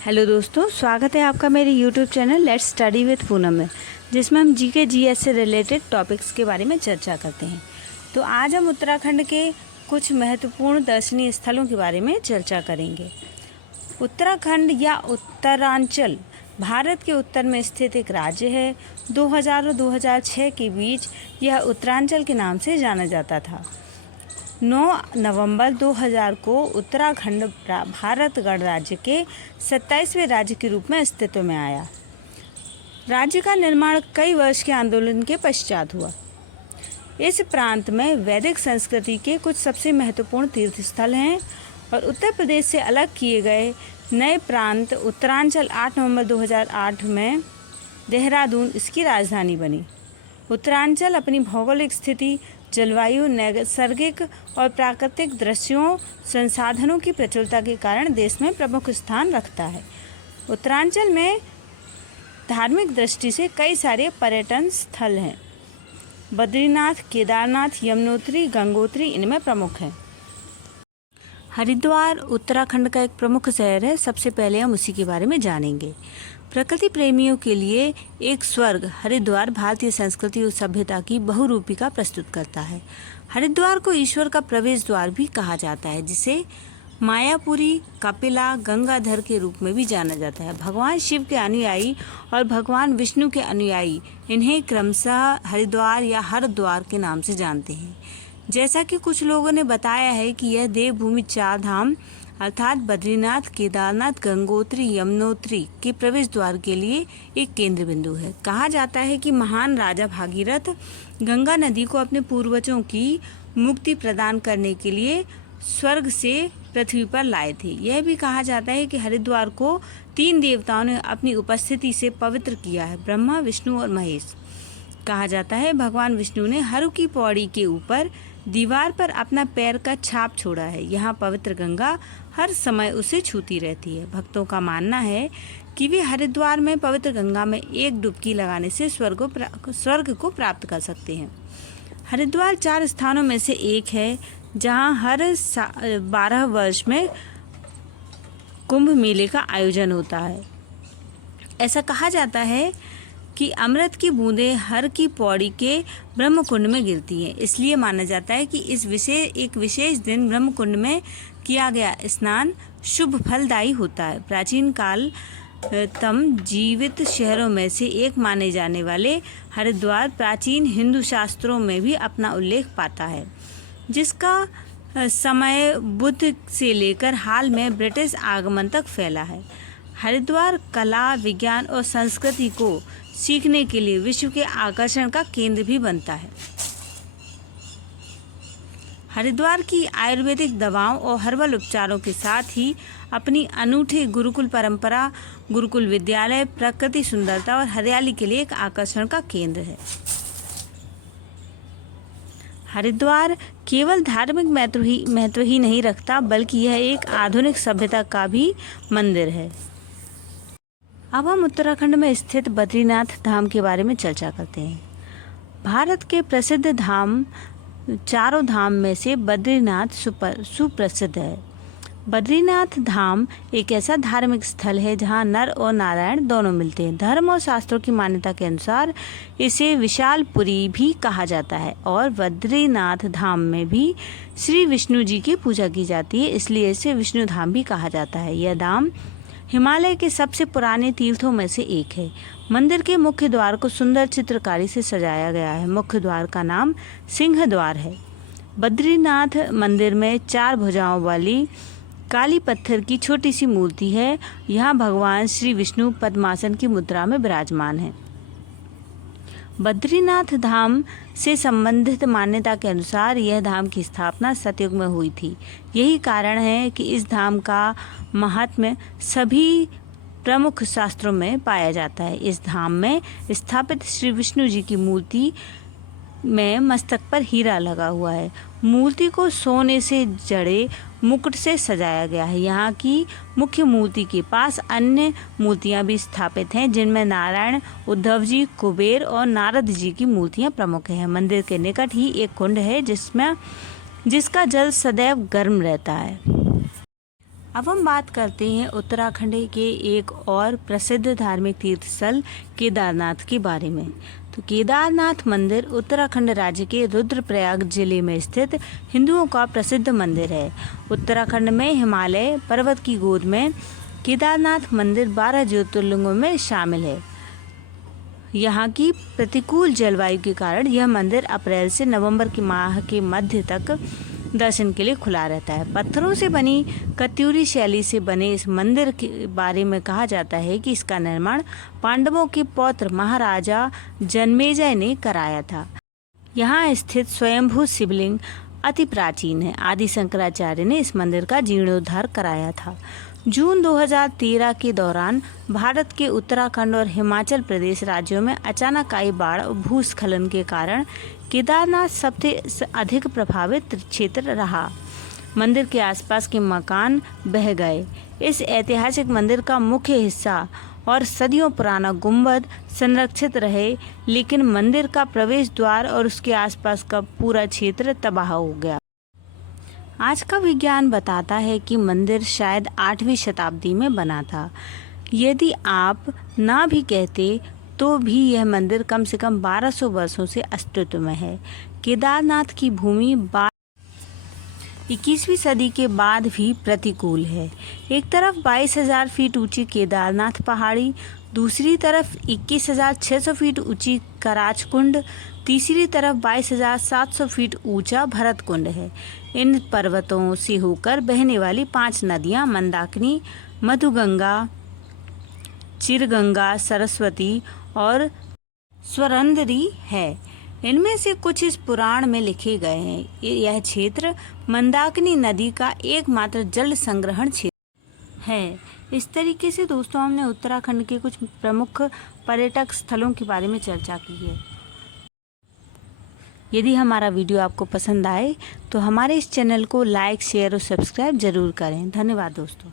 Hello दोस्तों, स्वागत है आपका मेरे YouTube channel let's study with Poonam में, जिसमें हम जीके जीएस से रिलेटेड टॉपिक्स के बारे में चर्चा करते हैं। तो आज हम उत्तराखंड के कुछ महत्वपूर्ण दर्शनीय स्थलों के बारे में चर्चा करेंगे। उत्तराखंड या उत्तरांचल भारत के उत्तर में स्थित एक राज्य है। 2000 और 2006 के बीच यह उत्तरांचल के नाम से जाना जाता था। 9 नवंबर 2000 को उत्तराखंड भारत गणराज्य के 27वें राज्य के रूप में अस्तित्व में आया। राज्य का निर्माण कई वर्ष के आंदोलन के पश्चात हुआ। इस प्रांत में वैदिक संस्कृति के कुछ सबसे महत्वपूर्ण तीर्थ स्थल हैं और उत्तर प्रदेश से अलग किए गए नए प्रांत उत्तरांचल 8 नवंबर 2008 में देहरादून इसकी राजधानी बनी। उत्तरांचल अपनी भौगोलिक स्थिति, जलवायु, नैसर्गिक और प्राकृतिक दृश्यों, संसाधनों की प्रचुरता के कारण देश में प्रमुख स्थान रखता है। उत्तरांचल में धार्मिक दृष्टि से कई सारे पर्यटन स्थल हैं। बद्रीनाथ, केदारनाथ, यमुनोत्री, गंगोत्री इनमें प्रमुख हैं। हरिद्वार उत्तराखंड का एक प्रमुख शहर है। सबसे पहले हम उसी के बारे में जानेंगे। प्रकृति प्रेमियों के लिए एक स्वर्ग हरिद्वार भारतीय संस्कृति और सभ्यता की बहुरूपिका प्रस्तुत करता है। हरिद्वार को ईश्वर का प्रवेश द्वार भी कहा जाता है, जिसे मायापुरी, कपिला, गंगाधर के रूप में भी जाना जाता है। भगवान शिव के अनुयायी और भगवान विष्णु के अनुयायी इन्हें क्रमशः हरिद्वार या हरद्वार के नाम से जानते हैं। जैसा कि कुछ लोगों ने बताया है कि यह देवभूमि 4 धाम अर्थात बद्रीनाथ, केदारनाथ, गंगोत्री, यमुनोत्री के प्रवेश द्वार के लिए एक केंद्र बिंदु है। कहा जाता है कि महान राजा भागीरथ गंगा नदी को अपने पूर्वजों की मुक्ति प्रदान करने के लिए स्वर्ग से पृथ्वी पर लाए थे। यह भी कहा जाता है कि हरिद्वार को 3 देवताओं ने अपनी उपस्थिति से पवित्र किया है, ब्रह्मा, विष्णु और महेश। कहा जाता है भगवान विष्णु ने हरु की पौड़ी के ऊपर दीवार पर अपना पैर का छाप छोड़ा है। यहाँ पवित्र गंगा हर समय उसे छूती रहती है। भक्तों का मानना है कि वे हरिद्वार में पवित्र गंगा में एक डुबकी लगाने से स्वर्ग को प्राप्त कर सकते हैं। हरिद्वार 4 स्थानों में से एक है जहाँ हर 12 वर्ष में कुंभ मेले का आयोजन होता है। ऐसा कहा जाता है कि अमृत की बूंदें हर की पौड़ी के ब्रह्म कुंड में गिरती हैं। इसलिए माना जाता है कि एक विशेष दिन ब्रह्म कुंड में किया गया स्नान शुभ फलदायी होता है। प्राचीन काल तम जीवित शहरों में से एक माने जाने वाले हरिद्वार प्राचीन हिंदू शास्त्रों में भी अपना उल्लेख पाता है, जिसका समय बुद्ध से लेकर हाल में ब्रिटिश आगमन तक फैला है। हरिद्वार कला, विज्ञान और संस्कृति को सीखने के लिए विश्व के आकर्षण का केंद्र भी बनता है। हरिद्वार की आयुर्वेदिक दवाओं और हर्बल उपचारों के साथ ही अपनी अनूठे गुरुकुल परंपरा, गुरुकुल विद्यालय, प्रकृति सुंदरता और हरियाली के लिए एक आकर्षण का केंद्र है। हरिद्वार केवल धार्मिक महत्व ही नहीं रखता, बल्कि यह एक आधुनिक सभ्यता का भी मंदिर है। अब हम उत्तराखंड में स्थित बद्रीनाथ धाम के बारे में चर्चा करते हैं। भारत के प्रसिद्ध धाम 4 धाम में से बद्रीनाथ सुप्रसिद्ध है। बद्रीनाथ धाम एक ऐसा धार्मिक स्थल है जहां नर और नारायण दोनों मिलते हैं। धर्म और शास्त्रों की मान्यता के अनुसार इसे विशालपुरी भी कहा जाता है और बद्रीनाथ धाम में भी श्री विष्णु जी की पूजा की जाती है, इसलिए इसे विष्णु धाम भी कहा जाता है। यह धाम हिमालय के सबसे पुराने तीर्थों में से एक है। मंदिर के मुख्य द्वार को सुंदर चित्रकारी से सजाया गया है। मुख्य द्वार का नाम सिंह द्वार है। बद्रीनाथ मंदिर में 4 भुजाओं वाली काली पत्थर की छोटी सी मूर्ति है। यहाँ भगवान श्री विष्णु पद्मासन की मुद्रा में विराजमान है। बद्रीनाथ धाम से संबंधित मान्यता के अनुसार यह धाम की स्थापना सतयुग में हुई थी। यही कारण है कि इस धाम का महात्म्य सभी प्रमुख शास्त्रों में पाया जाता है। इस धाम में स्थापित श्री विष्णु जी की मूर्ति में मस्तक पर हीरा लगा हुआ है। मूर्ति को सोने से जड़े मुकुट से सजाया गया है। यहाँ की मुख्य मूर्ति के पास अन्य मूर्तियाँ भी स्थापित हैं, जिनमें नारायण, उद्धव जी, कुबेर और नारद जी की मूर्तियाँ प्रमुख हैं। मंदिर के निकट ही एक कुंड है जिसका जल सदैव गर्म रहता है। अब हम बात करते हैं उत्तराखंड के एक और प्रसिद्ध धार्मिक तीर्थ स्थल केदारनाथ के बारे में। तो केदारनाथ मंदिर उत्तराखंड राज्य के रुद्रप्रयाग जिले में स्थित हिंदुओं का प्रसिद्ध मंदिर है। उत्तराखंड में हिमालय पर्वत की गोद में केदारनाथ मंदिर 12 ज्योतिर्लिंगों में शामिल है। यहाँ की प्रतिकूल जलवायु के कारण यह मंदिर अप्रैल से नवंबर के माह के मध्य तक दर्शन के लिए खुला रहता है। पत्थरों से बनी कत्यूरी शैली से बने इस मंदिर के बारे में कहा जाता है कि इसका निर्माण पांडवों के पौत्र महाराजा जन्मेजय ने कराया था। यहाँ स्थित स्वयंभू शिवलिंग अति प्राचीन है। आदि शंकराचार्य ने इस मंदिर का जीर्णोद्धार कराया था। जून 2013 के दौरान भारत के उत्तराखंड और हिमाचल प्रदेश राज्यों में अचानक आई बाढ़ और भूस्खलन के कारण केदारनाथ सबसे अधिक प्रभावित क्षेत्र रहा। मंदिर के आसपास के मकान बह गए। इस ऐतिहासिक मंदिर का मुख्य हिस्सा और सदियों पुराना गुंबद संरक्षित रहे, लेकिन मंदिर का प्रवेश द्वार और उसके आसपास का पूरा क्षेत्र तबाह हो गया। आज का विज्ञान बताता है कि मंदिर शायद 8वीं शताब्दी में बना था। यदि आप ना भी कहते तो भी यह मंदिर कम से कम 1200 वर्षों से अस्तित्व में है। केदारनाथ की भूमि 21वीं सदी के बाद भी प्रतिकूल है। एक तरफ 22,000 फीट ऊंची केदारनाथ पहाड़ी, दूसरी तरफ 21,600 फीट ऊंची कराच कुंड, तीसरी तरफ 22,700 फीट ऊंचा भरत कुंड है। इन पर्वतों से होकर बहने वाली 5 नदियां मंदाकिनी, मधुगंगा, चिरगंगा, सरस्वती और स्वरंदरी है। इनमें से कुछ इस पुराण में लिखे गए हैं। यह क्षेत्र मंदाकिनी नदी का एकमात्र जल संग्रहण क्षेत्र है। इस तरीके से दोस्तों हमने उत्तराखंड के कुछ प्रमुख पर्यटक स्थलों के बारे में चर्चा की है। यदि हमारा वीडियो आपको पसंद आए तो हमारे इस चैनल को लाइक, शेयर और सब्सक्राइब जरूर करें। धन्यवाद दोस्तों।